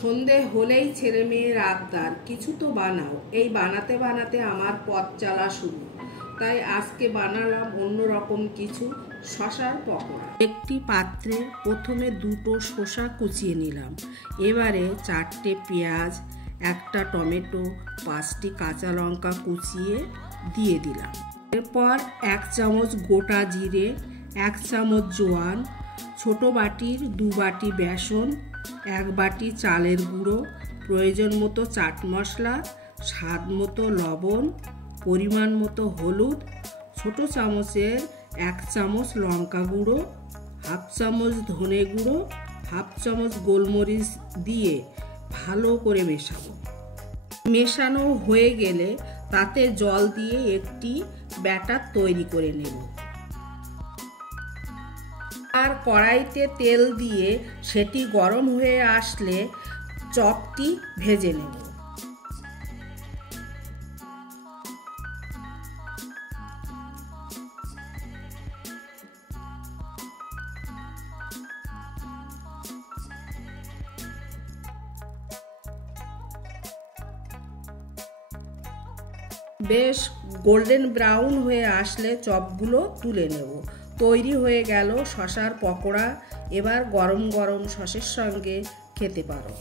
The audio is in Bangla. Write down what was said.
সন্ধে হলেই ছেলে মেয়ের আবদার কিছু তো বানাও। এই বানাতে বানাতে আমার পথ চলা শুরু। তাই আজকে বানালাম অন্যরকম কিছু, শসার পকোড়া। একটি পাত্রে প্রথমে দুটো শসা কুচিয়ে নিলাম। এবারে 4টে পেঁয়াজ, একটা টমেটো, 5টি কাঁচা লঙ্কা কুচিয়ে দিয়ে দিলাম। এরপর 1 চামচ গোটা জিরে, 1 চামচ জোয়ান, ছোট বাটির 2 বাটি বেসন, 1 বাটি চালের গুঁড়ো, প্রয়োজন মতো চাট মশলা, স্বাদ মতো লবণ, পরিমাণ মতো হলুদ, ছোট চামচের 1 চামচ লঙ্কা গুঁড়ো, 1/2 চামচ ধনে গুঁড়ো, 1/2 চামচ গোলমরিচ দিয়ে ভালো করে মেশাবো। মেশানো হয়ে গেলে তাতে জল দিয়ে একটি ব্যাটার তৈরি করে নেব। আর কড়াইতে তেল দিয়ে সেটি গরম হয়ে আসলে চপটি ভেজে নেব। বেশ গোল্ডেন ব্রাউন হয়ে আসলে চপগুলো তুলে নেব। তৈরি হয়ে গেল শসার পকোড়া। এবার গরম গরম সসের সঙ্গে খেতে পারো।